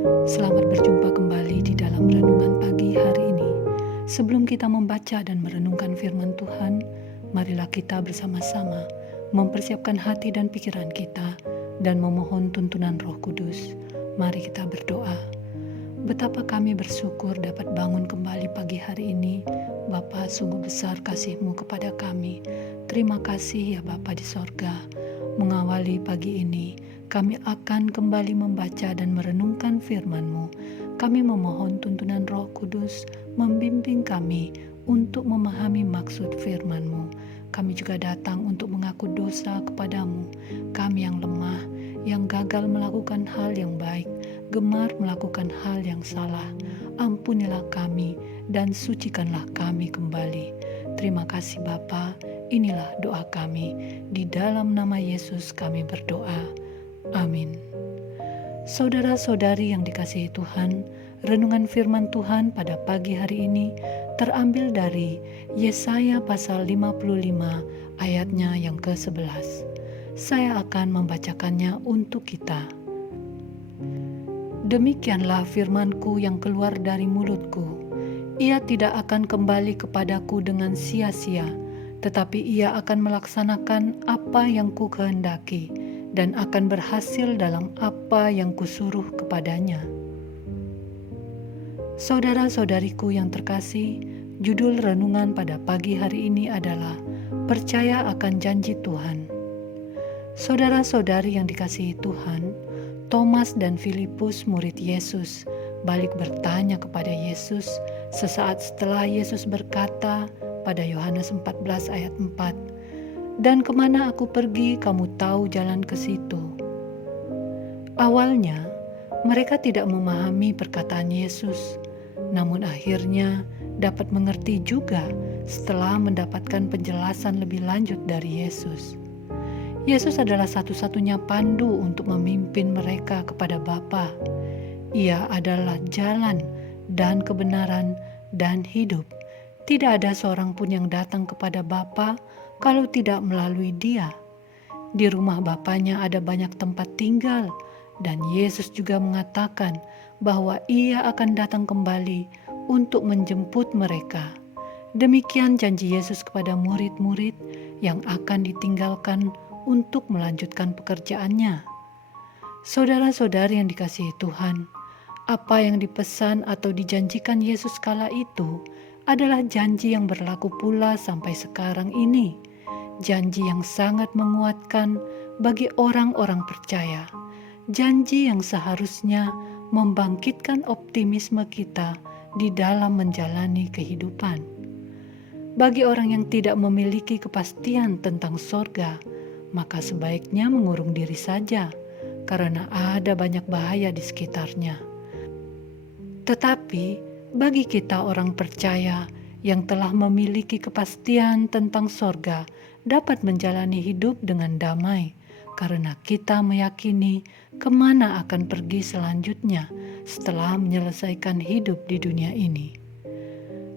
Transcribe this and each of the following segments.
Selamat berjumpa kembali di dalam renungan pagi hari ini. Sebelum kita membaca dan merenungkan firman Tuhan, marilah kita bersama-sama mempersiapkan hati dan pikiran kita dan memohon tuntunan Roh Kudus. Mari kita berdoa. Betapa kami bersyukur dapat bangun kembali pagi hari ini. Bapa, sungguh besar kasih-Mu kepada kami. Terima kasih ya Bapa di sorga. Mengawali pagi ini, kami akan kembali membaca dan merenungkan firman-Mu. Kami memohon tuntunan Roh Kudus membimbing kami untuk memahami maksud firman-Mu. Kami juga datang untuk mengaku dosa kepadamu. Kami yang lemah, yang gagal melakukan hal yang baik, gemar melakukan hal yang salah. Ampunilah kami dan sucikanlah kami kembali. Terima kasih Bapa. Inilah doa kami. Di dalam nama Yesus kami berdoa. Amin. Saudara-saudari yang dikasihi Tuhan, renungan firman Tuhan pada pagi hari ini terambil dari Yesaya pasal 55 ayatnya yang ke-11. Saya akan membacakannya untuk kita. Demikianlah firman-Ku yang keluar dari mulut-Ku. Ia tidak akan kembali kepadaku dengan sia-sia, tetapi ia akan melaksanakan apa yang Ku kehendaki dan akan berhasil dalam apa yang Kusuruh kepadanya. Saudara-saudariku yang terkasih, judul renungan pada pagi hari ini adalah Percaya akan janji Tuhan. Saudara-saudari yang dikasihi Tuhan, Thomas dan Filipus murid Yesus balik bertanya kepada Yesus sesaat setelah Yesus berkata pada Yohanes 14 ayat 4, "Dan kemana aku pergi, kamu tahu jalan ke situ." Awalnya, mereka tidak memahami perkataan Yesus, namun akhirnya dapat mengerti juga setelah mendapatkan penjelasan lebih lanjut dari Yesus. Yesus adalah satu-satunya pandu untuk memimpin mereka kepada Bapa. Ia adalah jalan dan kebenaran dan hidup. Tidak ada seorang pun yang datang kepada Bapa kalau tidak melalui Dia. Di rumah Bapanya ada banyak tempat tinggal, dan Yesus juga mengatakan bahwa Ia akan datang kembali untuk menjemput mereka. Demikian janji Yesus kepada murid-murid yang akan ditinggalkan untuk melanjutkan pekerjaannya. Saudara-saudari yang dikasihi Tuhan, apa yang dipesan atau dijanjikan Yesus kala itu adalah janji yang berlaku pula sampai sekarang ini. Janji yang sangat menguatkan bagi orang-orang percaya. Janji yang seharusnya membangkitkan optimisme kita di dalam menjalani kehidupan. Bagi orang yang tidak memiliki kepastian tentang sorga, maka sebaiknya mengurung diri saja, karena ada banyak bahaya di sekitarnya. Tetapi bagi kita orang percaya yang telah memiliki kepastian tentang sorga dapat menjalani hidup dengan damai, karena kita meyakini kemana akan pergi selanjutnya setelah menyelesaikan hidup di dunia ini.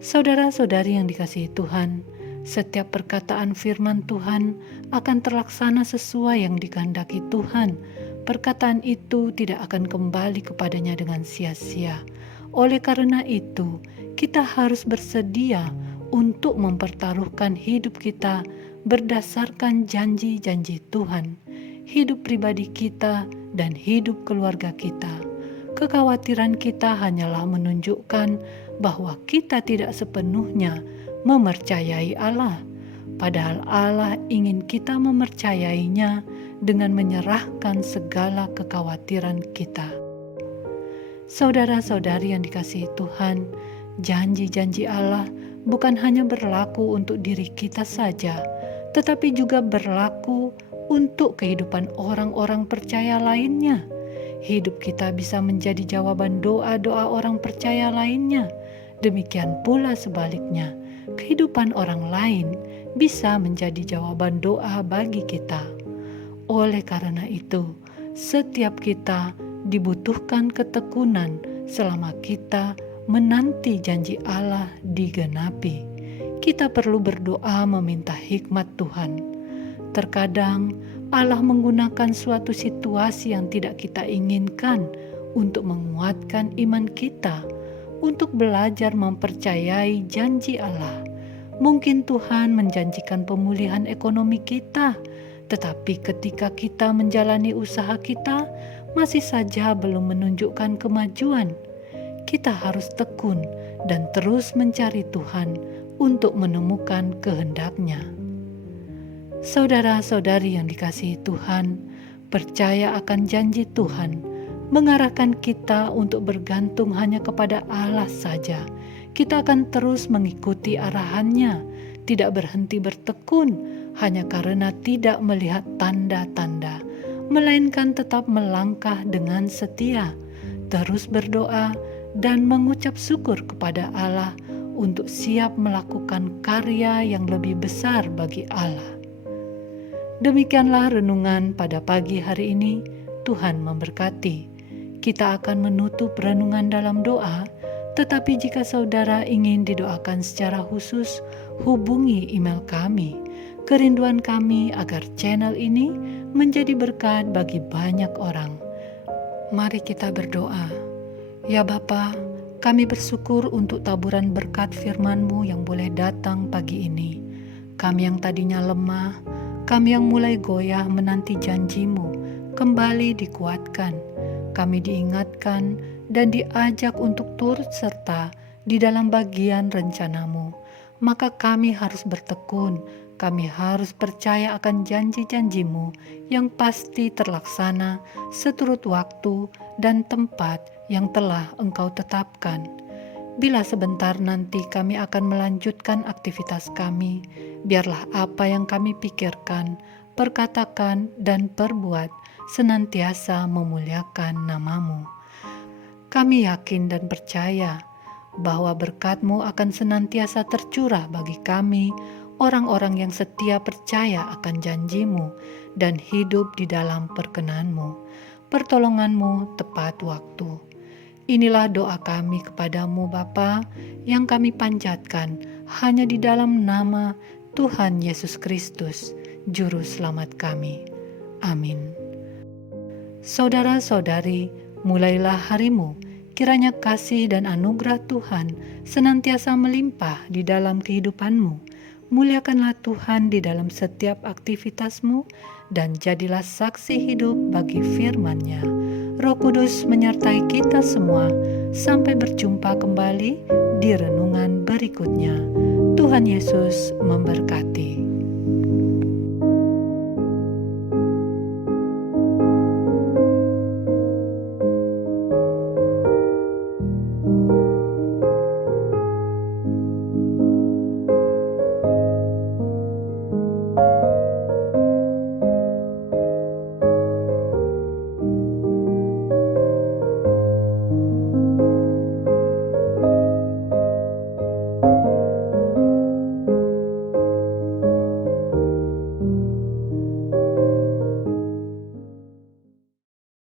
Saudara-saudari yang dikasihi Tuhan, setiap perkataan firman Tuhan akan terlaksana sesuai yang dikehendaki Tuhan. Perkataan itu tidak akan kembali kepadanya dengan sia-sia. Oleh karena itu, kita harus bersedia untuk mempertaruhkan hidup kita berdasarkan janji-janji Tuhan, hidup pribadi kita dan hidup keluarga kita. Kekhawatiran kita hanyalah menunjukkan bahwa kita tidak sepenuhnya mempercayai Allah, padahal Allah ingin kita mempercayainya dengan menyerahkan segala kekhawatiran kita. Saudara-saudari yang dikasihi Tuhan, janji-janji Allah bukan hanya berlaku untuk diri kita saja, tetapi juga berlaku untuk kehidupan orang-orang percaya lainnya. Hidup kita bisa menjadi jawaban doa-doa orang percaya lainnya. Demikian pula sebaliknya, kehidupan orang lain bisa menjadi jawaban doa bagi kita. Oleh karena itu, setiap kita dibutuhkan ketekunan selama kita menanti janji Allah digenapi. Kita perlu berdoa meminta hikmat Tuhan. Terkadang Allah menggunakan suatu situasi yang tidak kita inginkan untuk menguatkan iman kita, untuk belajar mempercayai janji Allah. Mungkin Tuhan menjanjikan pemulihan ekonomi kita, tetapi ketika kita menjalani usaha kita, masih saja belum menunjukkan kemajuan. Kita harus tekun dan terus mencari Tuhan untuk menemukan kehendak-Nya. Saudara-saudari yang dikasihi Tuhan, percaya akan janji Tuhan mengarahkan kita untuk bergantung hanya kepada Allah saja. Kita akan terus mengikuti arahan-Nya, tidak berhenti bertekun hanya karena tidak melihat tanda-tanda, melainkan tetap melangkah dengan setia, terus berdoa dan mengucap syukur kepada Allah untuk siap melakukan karya yang lebih besar bagi Allah. Demikianlah renungan pada pagi hari ini. Tuhan memberkati. Kita akan menutup renungan dalam doa, tetapi jika saudara ingin didoakan secara khusus, hubungi email kami. Kerinduan kami agar channel ini menjadi berkat bagi banyak orang. Mari kita berdoa. Ya Bapa, kami bersyukur untuk taburan berkat firman-Mu yang boleh datang pagi ini. Kami yang tadinya lemah, kami yang mulai goyah menanti janji-Mu, kembali dikuatkan. Kami diingatkan dan diajak untuk turut serta di dalam bagian rencana-Mu. Maka kami harus bertekun, kami harus percaya akan janji-janji-Mu yang pasti terlaksana seturut waktu dan tempat yang telah Engkau tetapkan. Bila sebentar nanti kami akan melanjutkan aktivitas kami, biarlah apa yang kami pikirkan, perkatakan, dan perbuat senantiasa memuliakan nama-Mu. Kami yakin dan percaya bahwa berkat-Mu akan senantiasa tercurah bagi kami, orang-orang yang setia percaya akan janji-Mu dan hidup di dalam perkenan-Mu. Pertolongan-Mu tepat waktu. Inilah doa kami kepadamu Bapa, yang kami panjatkan hanya di dalam nama Tuhan Yesus Kristus, Juru Selamat kami. Amin. Saudara-saudari, mulailah harimu, kiranya kasih dan anugerah Tuhan senantiasa melimpah di dalam kehidupanmu. Muliakanlah Tuhan di dalam setiap aktivitasmu, dan jadilah saksi hidup bagi firman-Nya. Roh Kudus menyertai kita semua. Sampai berjumpa kembali di renungan berikutnya. Tuhan Yesus memberkati.